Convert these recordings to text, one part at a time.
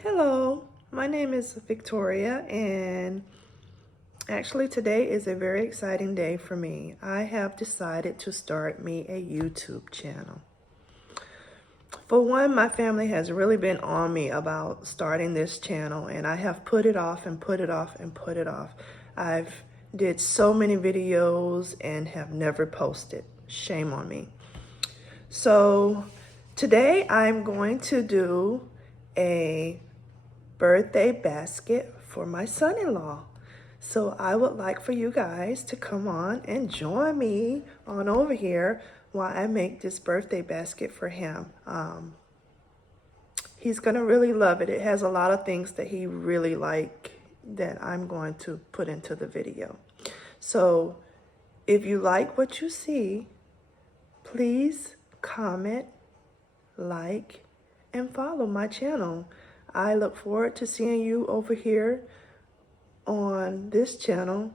Hello, my name is Victoria, and actually today is a very exciting day for me. I have decided to start me a YouTube channel. For one, my family has really been on me about starting this channel, and I have put it off and put it off and put it off. I've did so many videos and have never posted. Shame on me. So today I'm going to do a birthday basket for my son-in-law. So I would like for you guys to come on and join me on over here while I make this birthday basket for him. He's gonna really love it. It has a lot of things that he really like that I'm going to put into the video. So if you like what you see, please comment, like, and follow my channel. I look forward to seeing you over here on this channel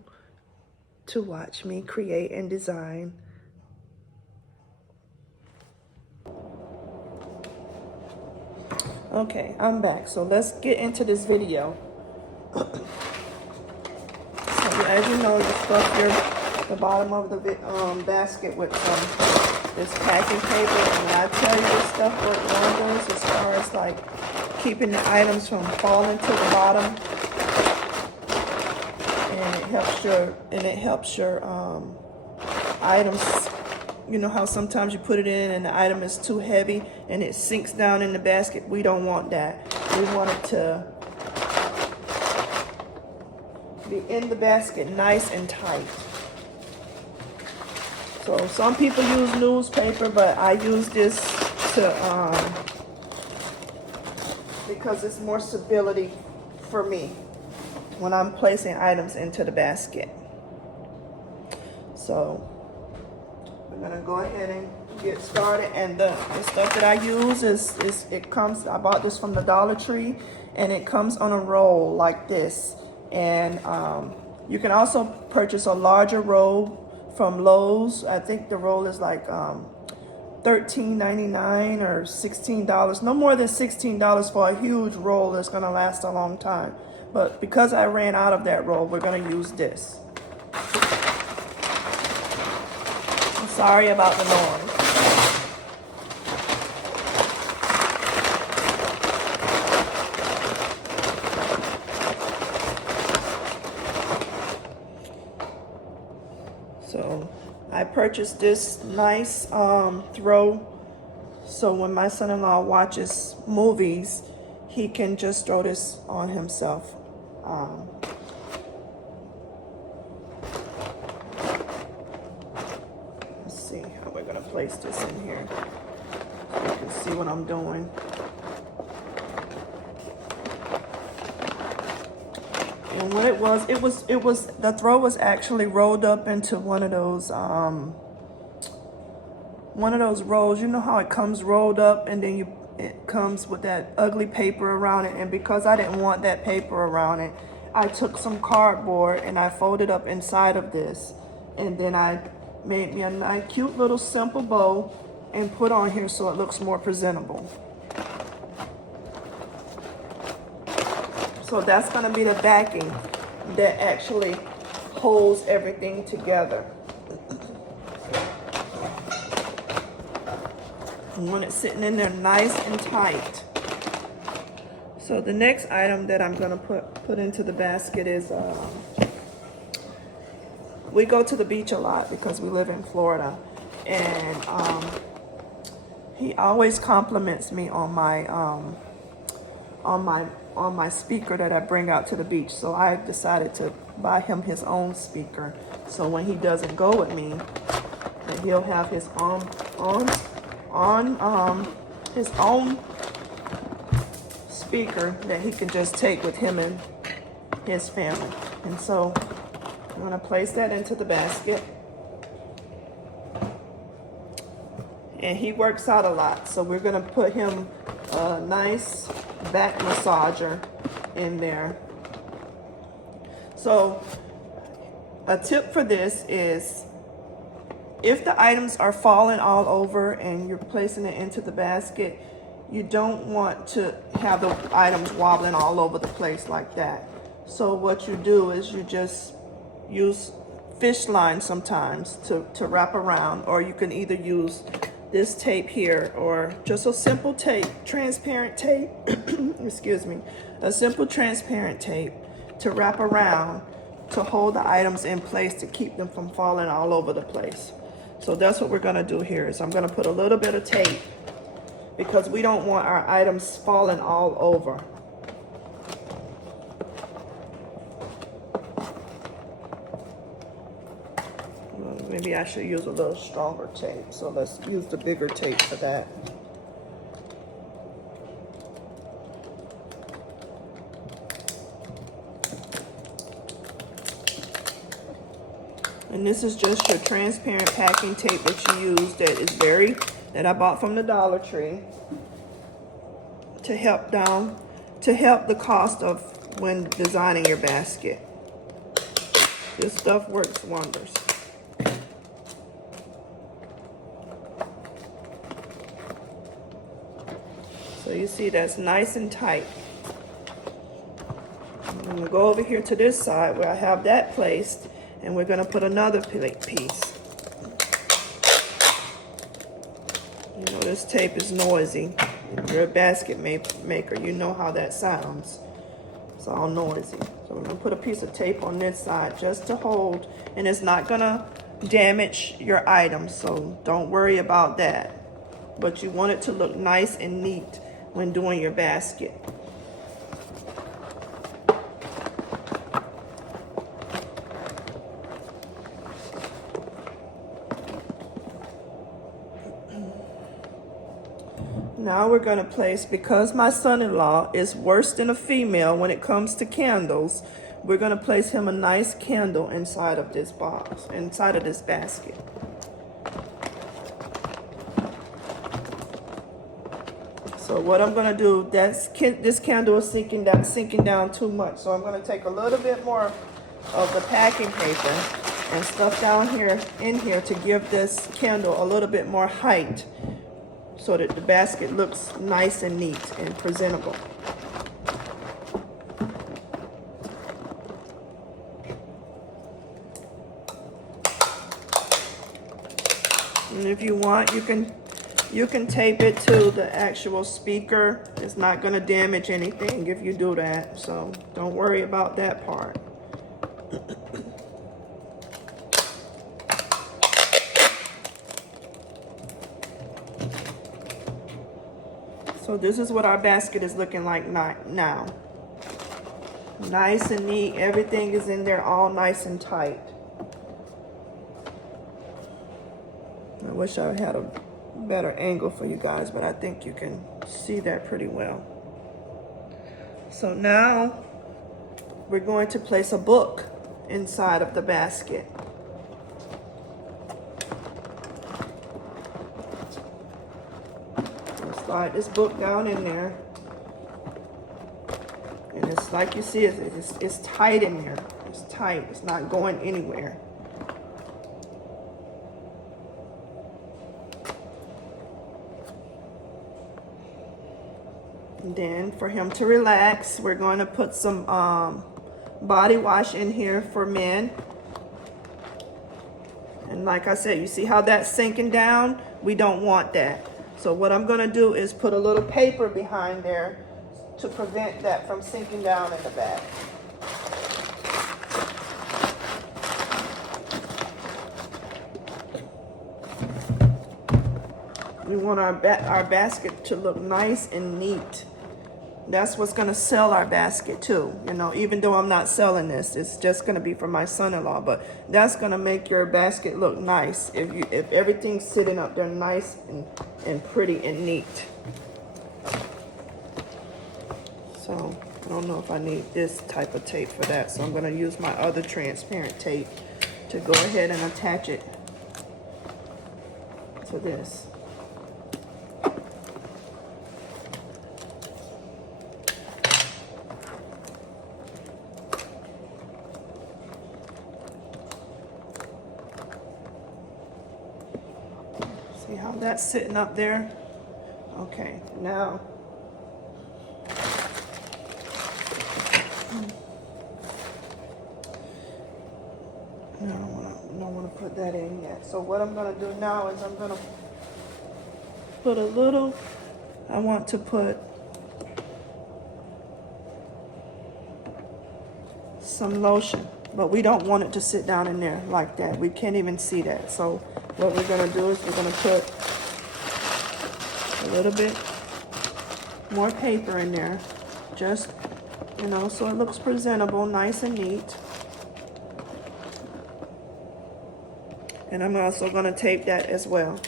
to watch me create and design. Okay, I'm back. So let's get into this video. So as you know, you stuff the bottom of the basket with this packing paper. And when I tell you this stuff what wonders as far as like keeping the items from falling to the bottom, and it helps your items. You know how sometimes you put it in and the item is too heavy and it sinks down in the basket? We don't want that. We want it to be in the basket nice and tight. So some people use newspaper, but I use this to because it's more stability for me when I'm placing items into the basket. So we're gonna go ahead and get started. And the stuff that I use I bought this from the Dollar Tree, and it comes on a roll like this. And you can also purchase a larger roll from Lowe's. I think the roll is like $13.99 or $16. No more than $16 for a huge roll that's gonna last a long time. But because I ran out of that roll, we're gonna use this. Sorry about the noise. So I purchased this nice throw, so when my son-in-law watches movies, he can just throw this on himself. How we're gonna place this in here so you can see what I'm doing. And what it was the throw was actually rolled up into one of those rolls. You know how it comes rolled up and then it comes with that ugly paper around it. And because I didn't want that paper around it, I took some cardboard and I folded up inside of this, and then I made me a nice cute little simple bow and put on here so it looks more presentable. So that's going to be the backing that actually holds everything together. You want it sitting in there nice and tight. So the next item that I'm going to put into the basket is we go to the beach a lot because we live in Florida, and he always compliments me on my speaker that I bring out to the beach. So I decided to buy him his own speaker, so when he doesn't go with me, that he'll have his his own speaker that he can just take with him and his family. And so I'm going to place that into the basket. And he works out a lot, so we're going to put him a nice back massager in there. So a tip for this is, if the items are falling all over and you're placing it into the basket, you don't want to have the items wobbling all over the place like that. So what you do is you just use fish line sometimes to wrap around, or you can either use this tape here or just a simple tape, transparent tape, excuse me, a simple transparent tape to wrap around to hold the items in place to keep them from falling all over the place. So that's what we're gonna do here is I'm gonna put a little bit of tape because we don't want our items falling all over. Maybe I should use a little stronger tape. So let's use the bigger tape for that. And this is just your transparent packing tape that you use that I bought from the Dollar Tree to help the cost of when designing your basket. This stuff works wonders. So you see that's nice and tight. I'm gonna go over here to this side where I have that placed, and we're gonna put another piece. You know, this tape is noisy. If you're a basket maker, you know how that sounds. It's all noisy. So we're gonna put a piece of tape on this side just to hold, and it's not gonna damage your items, so don't worry about that. But you want it to look nice and neat when doing your basket. Now we're going to place, because my son-in-law is worse than a female when it comes to candles, we're going to place him a nice candle inside of this box, inside of this basket. So what I'm going to do, this candle is sinking down too much. So I'm going to take a little bit more of the packing paper and stuff down here in here to give this candle a little bit more height so that the basket looks nice and neat and presentable. And if you want, you can tape it to the actual speaker. It's not going to damage anything if you do that, so don't worry about that part. So this is what our basket is looking like now. Nice and neat. Everything is in there all nice and tight. I wish I had a better angle for you guys, but I think you can see that pretty well. So now we're going to place a book inside of the basket. I'll slide this book down in there, and it's like you see, it's tight in there. It's tight. It's not going anywhere. And then for him to relax, we're going to put some body wash in here for men. And like I said, you see how that's sinking down? We don't want that. So what I'm going to do is put a little paper behind there to prevent that from sinking down in the back. We want our basket to look nice and neat. That's what's going to sell our basket too. You know, even though I'm not selling this, it's just going to be for my son-in-law, but that's going to make your basket look nice if everything's sitting up there nice and pretty and neat. So I don't know if I need this type of tape for that, so I'm going to use my other transparent tape to go ahead and attach it to this. See how that's sitting up there? Okay, now no, I don't want to put that in yet. So what I'm going to do now is I'm going to put a little, I want to put some lotion, but we don't want it to sit down in there like that. We can't even see that. So what we're going to do is we're going to put a little bit more paper in there, just, you know, so it looks presentable, nice and neat. And I'm also going to tape that as well.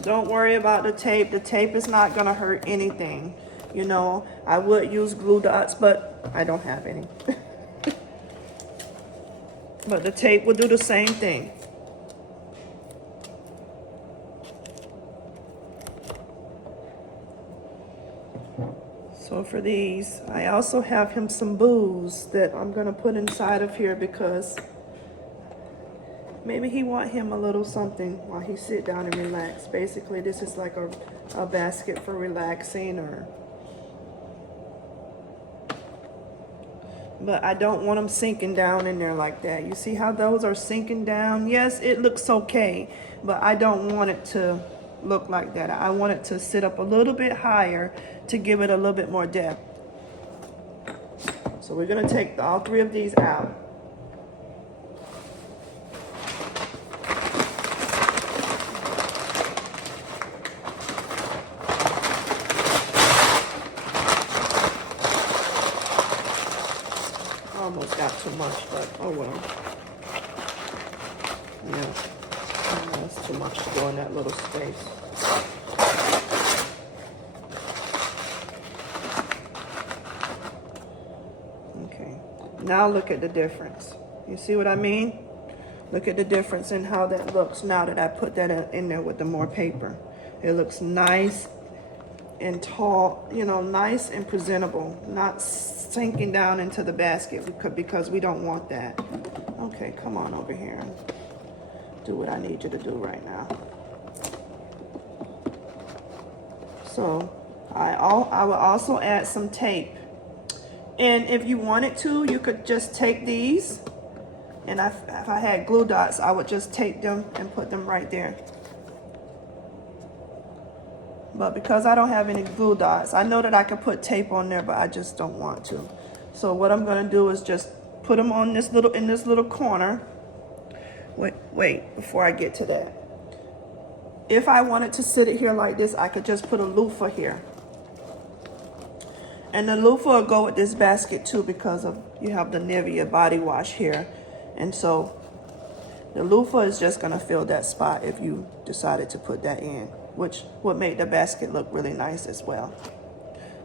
Don't worry about the tape. The tape is not going to hurt anything. You know, I would use glue dots, but I don't have any. But the tape will do the same thing. So for these, I also have him some booze that I'm going to put inside of here because maybe he want him a little something while he sit down and relax. Basically, this is like a basket for relaxing, or but I don't want them sinking down in there like that. You see how those are sinking down? Yes, it looks okay, but I don't want it to look like that. I want it to sit up a little bit higher to give it a little bit more depth. So we're going to take all three of these out. Almost got too much, but oh well. Yeah, that's too much to go in that little space. Okay, now look at the difference. You see what I mean? Look at the difference in how that looks now that I put that in there with the more paper. It looks nice and tall, you know, nice and presentable, not sinking down into the basket because we don't want that. Okay, come on over here and do what I need you to do right now. So I will also add some tape, and if you wanted to, you could just take these, and if I had glue dots, I would just tape them and put them right there. But because I don't have any glue dots, I know that I could put tape on there, but I just don't want to. So what I'm going to do is just put them on this little corner. Wait, before I get to that. If I wanted to sit it here like this, I could just put a loofah here. And the loofah will go with this basket too, because of you have the Nivea body wash here. And so the loofah is just going to fill that spot if you decided to put that in, which would make the basket look really nice as well.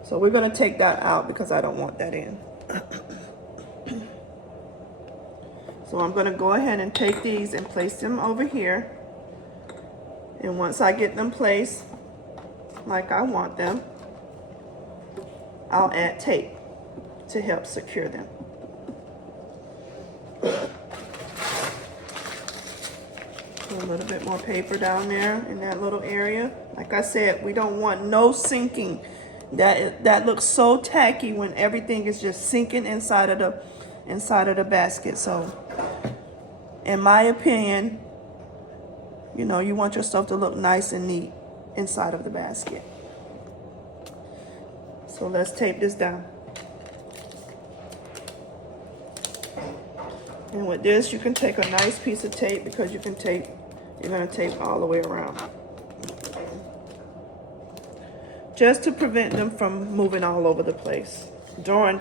So we're going to take that out because I don't want that in. So I'm going to go ahead and take these and place them over here. And once I get them placed like I want them, I'll add tape to help secure them. A little bit more paper down there in that little area. Like I said, we don't want no sinking. That looks so tacky when everything is just sinking inside of the basket. So in my opinion, you know, you want your stuff to look nice and neat inside of the basket. So let's tape this down. And with this, you can take a nice piece of tape because you're going to tape all the way around. Just to prevent them from moving all over the place. During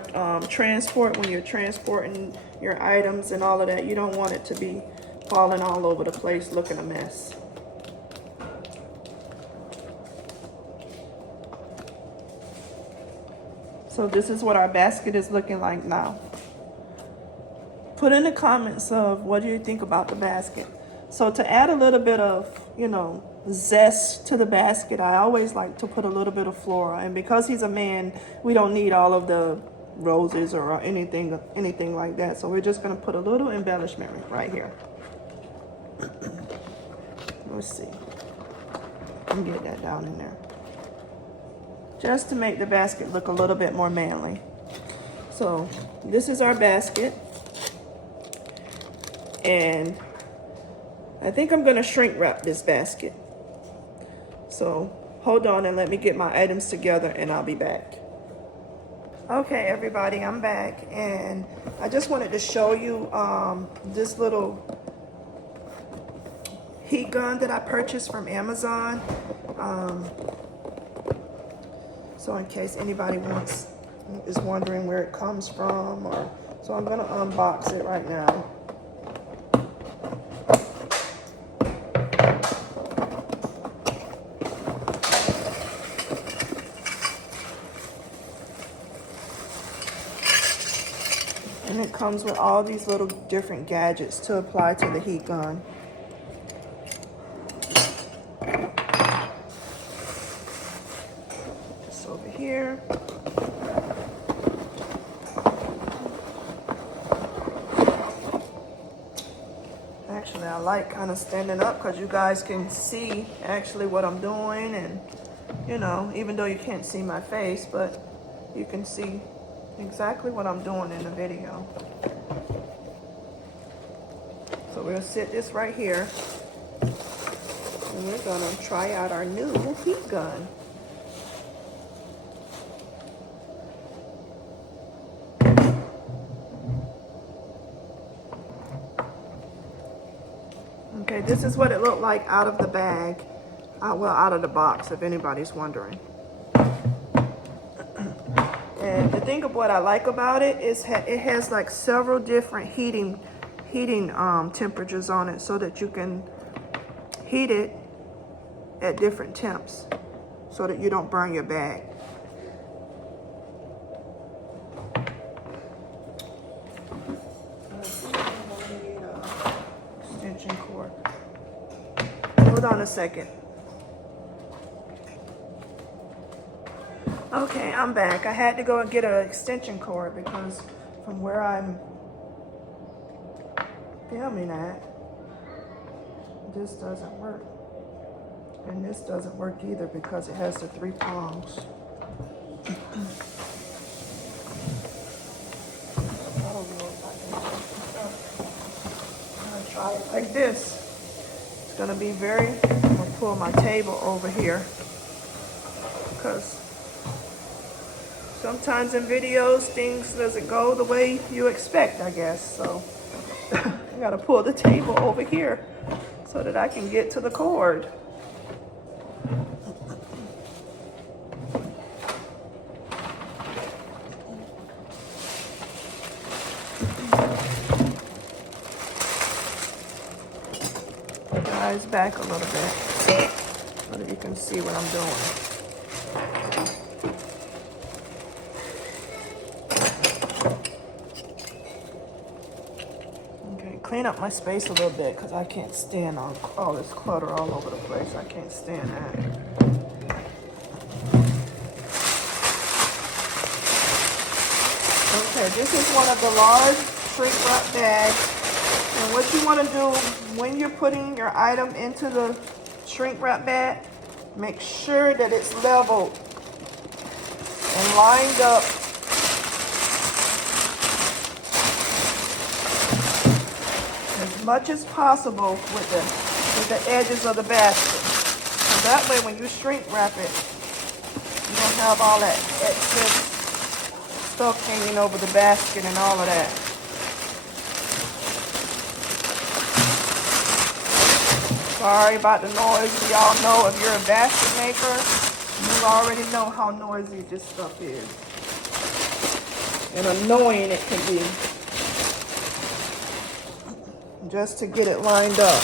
transport, when you're transporting your items and all of that, you don't want it to be falling all over the place looking a mess. So this is what our basket is looking like now. Put in the comments of what do you think about the basket. So to add a little bit of, you know, zest to the basket, I always like to put a little bit of flora. And because he's a man, we don't need all of the roses or anything like that. So we're just gonna put a little embellishment right here. Let's see. Let me get that down in there. Just to make the basket look a little bit more manly. So this is our basket. And I think I'm gonna shrink wrap this basket. So hold on and let me get my items together and I'll be back. Okay, everybody, I'm back, and I just wanted to show you this little heat gun that I purchased from Amazon. So in case anybody is wondering where it comes from, so I'm gonna unbox it right now. And it comes with all these little different gadgets to apply to the heat gun. This over here. Actually, I like kind of standing up because you guys can see actually what I'm doing, and you know, even though you can't see my face, but you can see exactly what I'm doing in the video. So we'll sit this right here, and we're gonna try out our new heat gun. Okay, this is what it looked like out of the bag, well, out of the box, if anybody's wondering. And the thing of what I like about it is it has like several different heating temperatures on it, so that you can heat it at different temps so that you don't burn your bag. Extension cord. Hold on a second. Okay, I'm back. I had to go and get an extension cord because from where I'm filming at, this doesn't work. And this doesn't work either because it has the 3 prongs. I don't know if I can take this up. I'm gonna try it like this. It's gonna be I'm gonna pull my table over here because sometimes in videos, things doesn't go the way you expect, I guess. So I gotta pull the table over here so that I can get to the cord. Guys, back a little bit so that you can see what I'm doing. Clean up my space a little bit because I can't stand on all this clutter all over the place. I can't stand that. Okay, this is one of the large shrink wrap bags. And what you want to do when you're putting your item into the shrink wrap bag, make sure that it's leveled and lined up as much as possible with the edges of the basket. So that way when you shrink wrap it, you don't have all that excess stuff hanging over the basket and all of that. Sorry about the noise. Y'all know if you're a basket maker, you already know how noisy this stuff is. And annoying it can be. Just to get it lined up.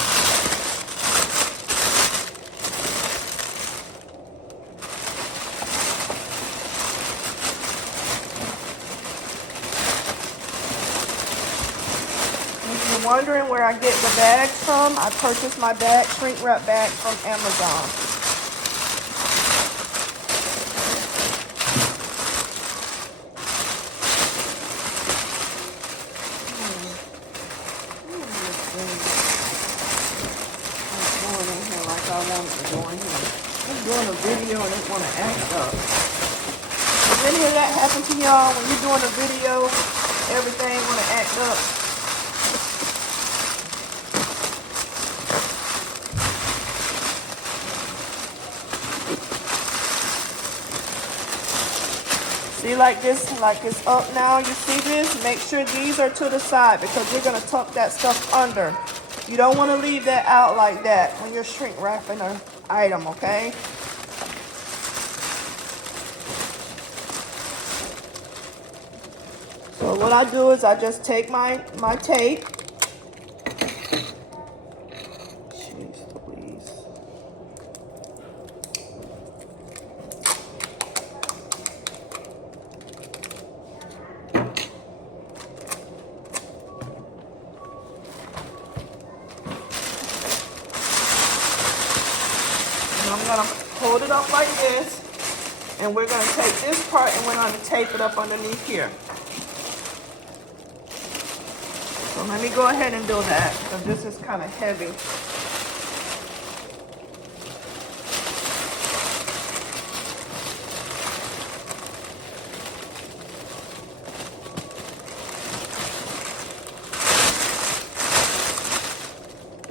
If you're wondering where I get the bags from, I purchased my shrink wrap bag from Amazon. I wanted to go in here. I'm doing a video and it want to act up. Does any of that happen to y'all when you're doing a video? Everything want to act up. See, like it's up now. You see this? Make sure these are to the side because you're gonna tuck that stuff under. You don't want to leave that out like that when you're shrink wrapping an item, okay? So what I do is I just take my tape. Jeez Louise. And I'm gonna hold it up like this, and we're gonna take this part and we're gonna tape it up underneath here. So let me go ahead and do that because this is kind of heavy.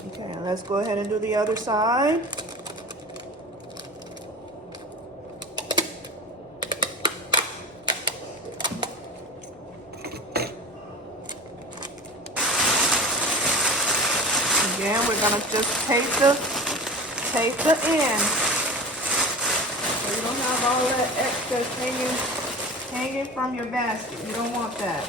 Okay, let's go ahead and do the other side. Again, we're gonna just tape the end, so you don't have all that excess hanging from your basket. You don't want that.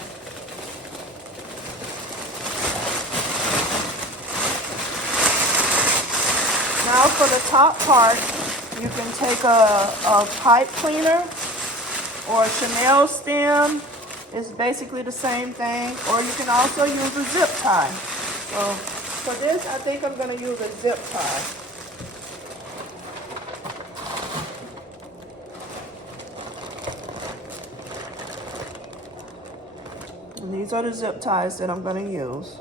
Now for the top part, you can take a pipe cleaner or a Chanel stem. It's basically the same thing. Or you can also use a zip tie. So for this, I think I'm going to use a zip tie. And these are the zip ties that I'm going to use.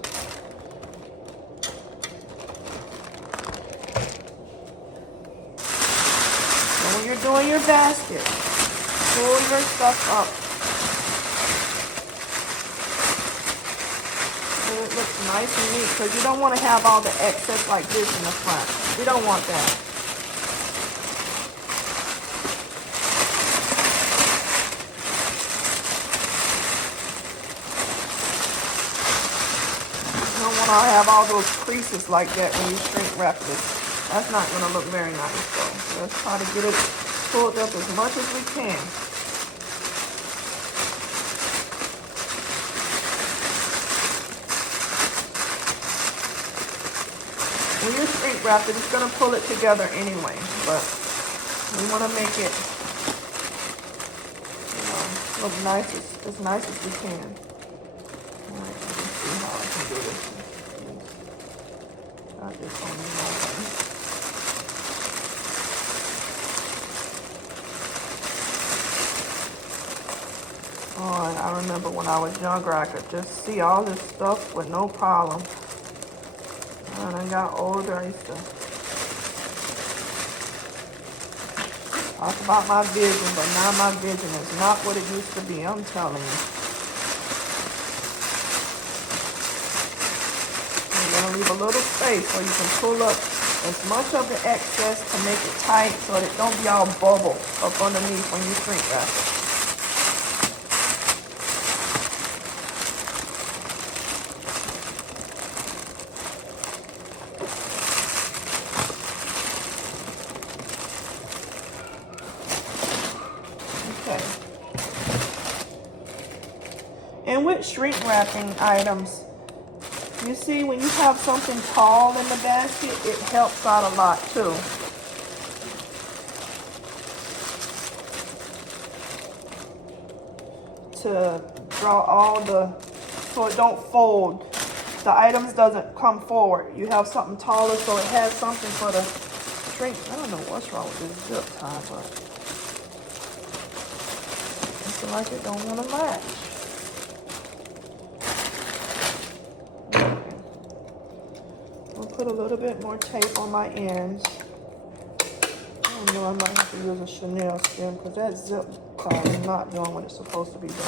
So when you're doing your basket, pull your stuff up. So it looks nice and neat because you don't want to have all the excess like this in the front. We don't want that. You don't want to have all those creases like that when you shrink wrap this. That's not going to look very nice though. Let's try to get it pulled up as much as we can. When you shrink wrap it, it's going to pull it together anyway, but we want to make it, look nice as nice as we can. All right, let's see how I can do this. Got this on the line. Oh, and I remember when I was younger, I could just see all this stuff with no problem. When I got older, I used to talk about my vision, but now my vision is not what it used to be, I'm telling you. You're going to leave a little space so you can pull up as much of the excess to make it tight so that it don't be all bubble up underneath when you shrink wrap it. And with shrink wrapping items, you see when you have something tall in the basket, it helps out a lot too. To draw all the, so it don't fold. The items doesn't come forward. You have something taller so it has something for the shrink. I don't know what's wrong with this zip tie, but I feel like it don't want to latch. We'll put a little bit more tape on my ends. You know, I might have to use a Chanel stem because that zip tie is not doing what it's supposed to be doing.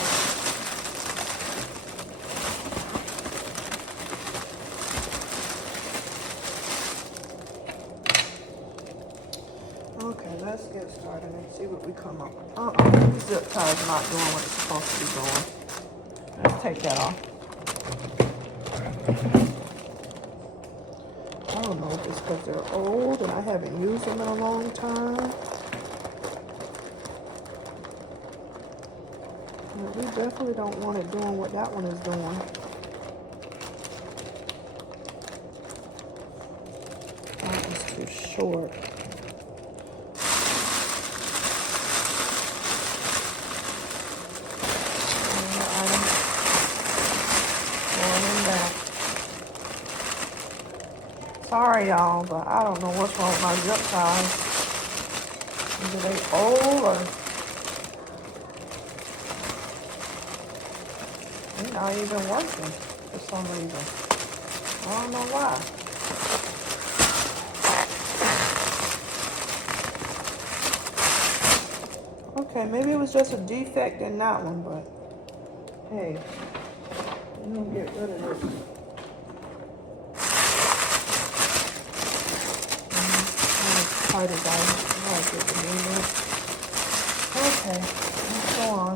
Okay, let's get started and see what we come up with. The zip tie is not doing what it's supposed to be doing. Let's take that off. I don't know if it's because they're old and I haven't used them in a long time. But we definitely don't want it doing what that one is doing. That was too short. Sorry, y'all, but I don't know what's wrong with my zip ties. Either they old or they're not even working for some reason. I don't know why. Okay, maybe it was just a defect in that one, but hey, we're gonna get rid of this. Tight as I like it to be. Okay, let's go on.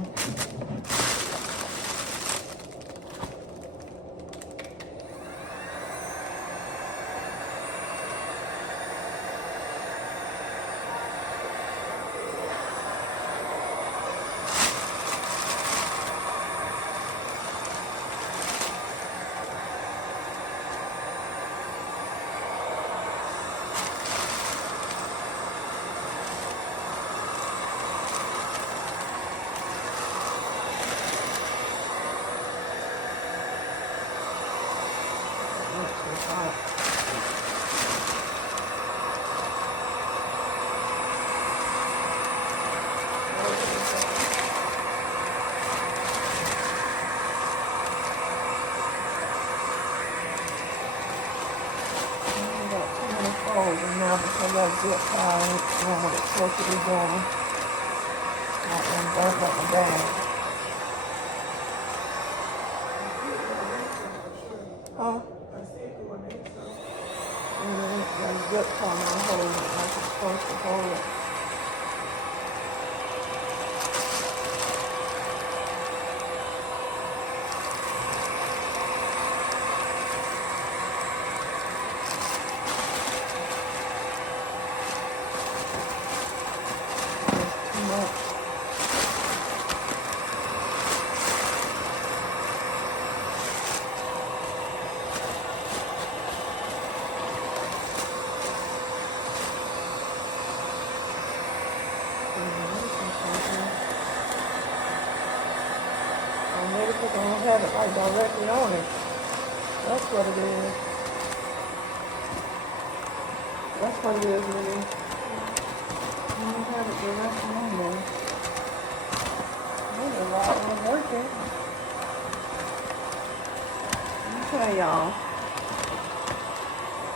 Now because that zip tie ain't doing what it's supposed to be doing. That one burnt up my bag. Huh? That zip tie not holding it like it's supposed to hold it. Maybe because I don't have it like directly on it. That's what it is. That's what it is, Minnie. I don't have it directly on there. There's a lot of them working. Okay, y'all.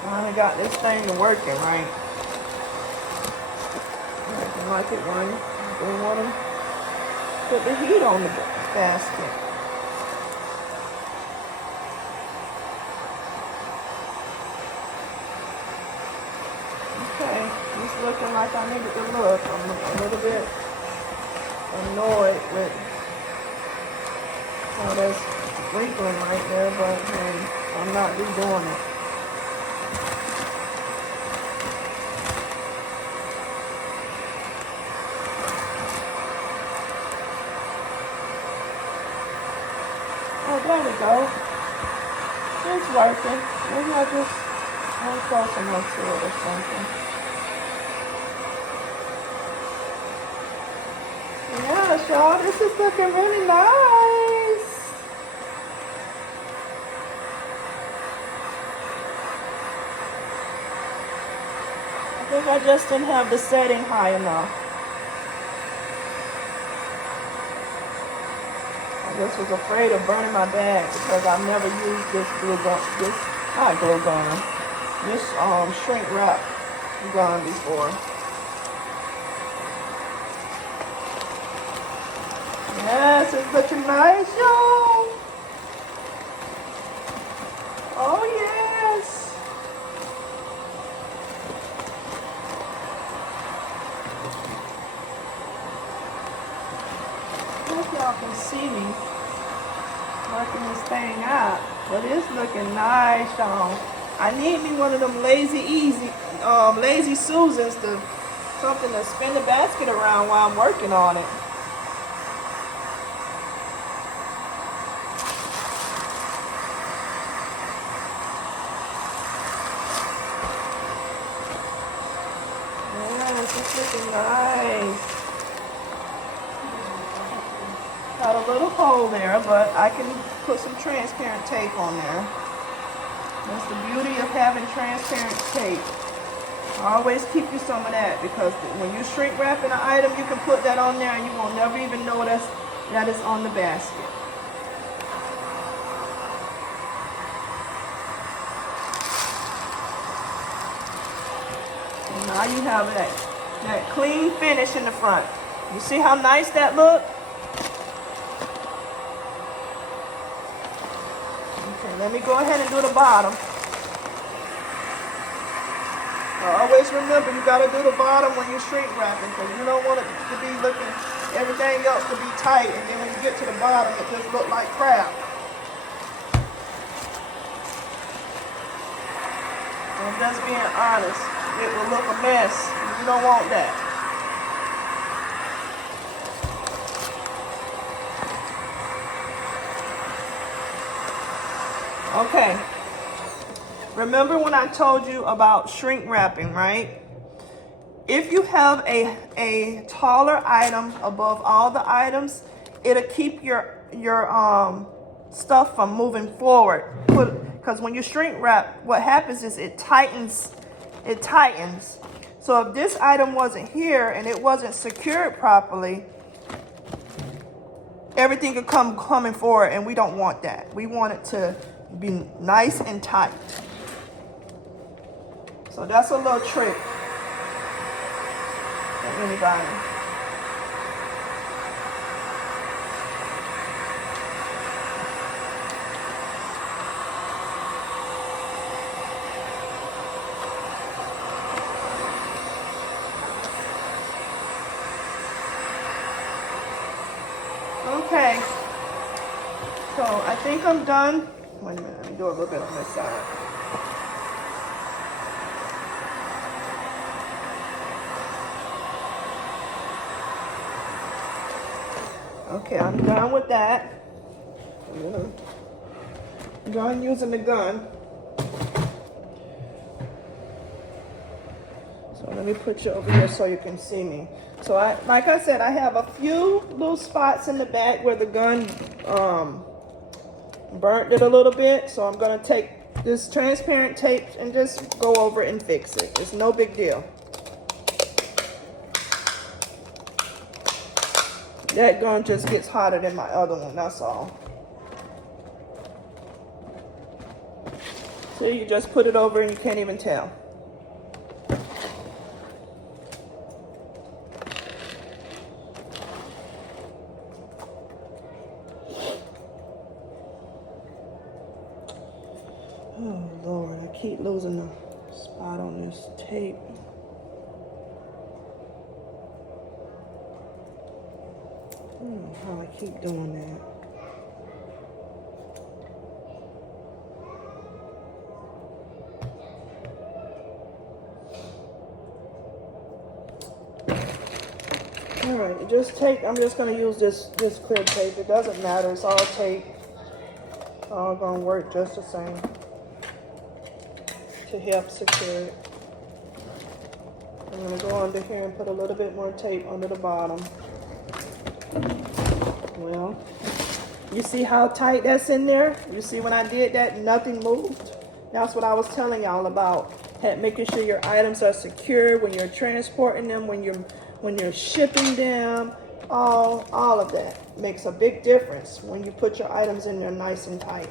Finally got this thing to working, right? Acting like it runs. They want to put the heat on the basket. Okay, it's looking like I needed to look. I'm a little bit annoyed with how that's wrinkling right there, but hey, I'm not redoing it. Oh, there we go. It's working. Maybe I just won't close enough to it or something. Yeah, y'all, this is looking really nice. I think I just didn't have the setting high enough. I just was afraid of burning my bag because I've never used this glue gun, this shrink wrap gun before. Yes, it's looking nice, y'all. Oh, yes. I hope y'all can see me working this thing out. But it's looking nice, y'all. I need me one of them lazy Susans something to spin the basket around while I'm working on it. Yes, it's looking nice. Got a little hole there, but I can put some transparent tape on there. That's the beauty of having transparent tape. Always keep you some of that, because when you shrink wrap an item, you can put that on there and you will never even notice that it's on the basket. And now you have that clean finish in the front. You see how nice that look? Okay, let me go ahead and do the bottom. Always remember, you gotta do the bottom when you're shrink wrapping, because you don't want it to be looking, everything else to be tight, and then when you get to the bottom, it just look like crap. I'm just being honest. It will look a mess. You don't want that. Okay. Remember when I told you about shrink wrapping, right? If you have a taller item above all the items, it'll keep your stuff from moving forward. Because when you shrink wrap, what happens is it tightens. So if this item wasn't here and it wasn't secured properly, everything could come coming forward, and we don't want that. We want it to be nice and tight. So that's a little trick for anybody. Okay, so I think I'm done. Wait a minute, let me do a little bit on this side. Okay, I'm done with that. I'm done using the gun. So let me put you over here so you can see me. So like I said, I have a few little spots in the back where the gun burnt it a little bit. So I'm gonna take this transparent tape and just go over it and fix it. It's no big deal. That gun just gets hotter than my other one, that's all. So you just put it over and you can't even tell. Oh Lord, I keep losing the spot on this tape. I don't know how I keep doing that. All right, just tape. I'm just gonna use this clear tape. It doesn't matter. It's all tape. It's all gonna work just the same to help secure it. I'm gonna go under here and put a little bit more tape under the bottom. Well, you see how tight that's in there? You see when I did that, nothing moved? That's what I was telling y'all about. Making sure your items are secure when you're transporting them, when you're shipping them, all of that makes a big difference when you put your items in there nice and tight.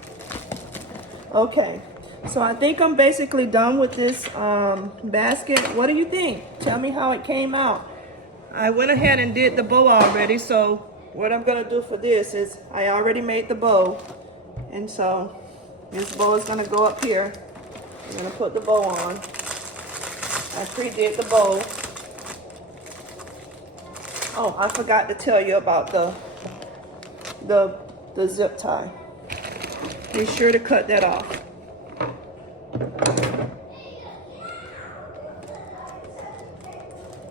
Okay, so I think I'm basically done with this basket. What do you think? Tell me how it came out. I went ahead and did the bow already, so what I'm gonna do for this is I already made the bow, and so this bow is gonna go up here. I'm gonna put the bow on. I pre-did the bow. Oh, I forgot to tell you about the zip tie. Be sure to cut that off.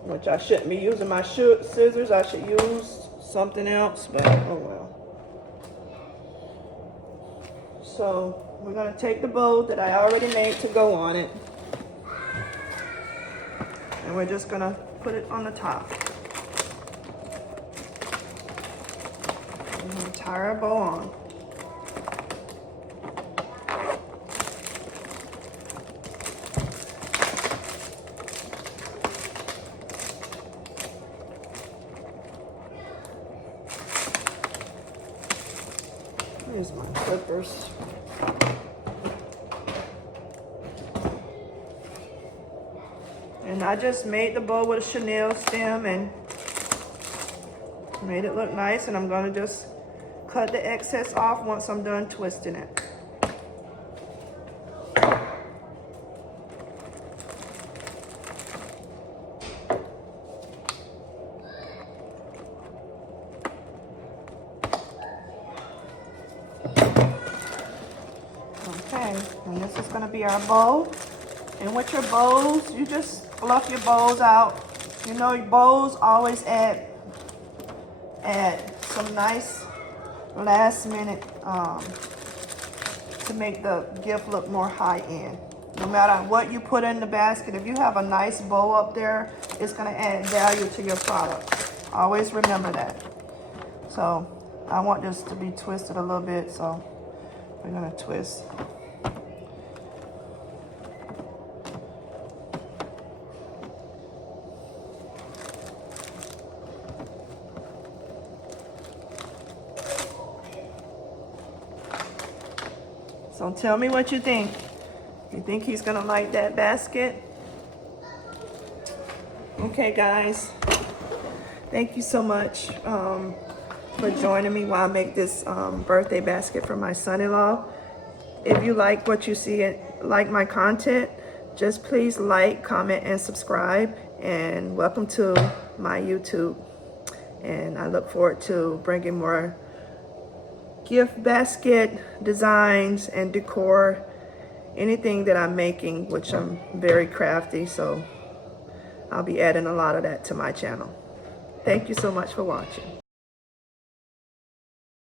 Which I shouldn't be using my scissors. I should use something else, but oh well. So we're gonna take the bow that I already made to go on it, and we're just gonna put it on the top. I'm gonna tie our bow on. Here's my clippers. And I just made the bow with a chenille stem and made it look nice, and I'm gonna just cut the excess off once I'm done twisting it. Okay, and this is gonna be our bow. And with your bows, you just fluff your bows out. You know, your bows always add some nice last minute to make the gift look more high end. No matter what you put in the basket, if you have a nice bow up there, it's gonna add value to your product. Always remember that. So I want this to be twisted a little bit, so we're gonna twist. So tell me what you think. You think he's gonna like that basket? Okay, guys. Thank you so much for joining me while I make this birthday basket for my son-in-law. If you like what you see and like my content, just please like, comment, and subscribe. And welcome to my YouTube. And I look forward to bringing more gift basket designs and decor, anything that I'm making, which I'm very crafty, so I'll be adding a lot of that to my channel. Thank you so much for watching.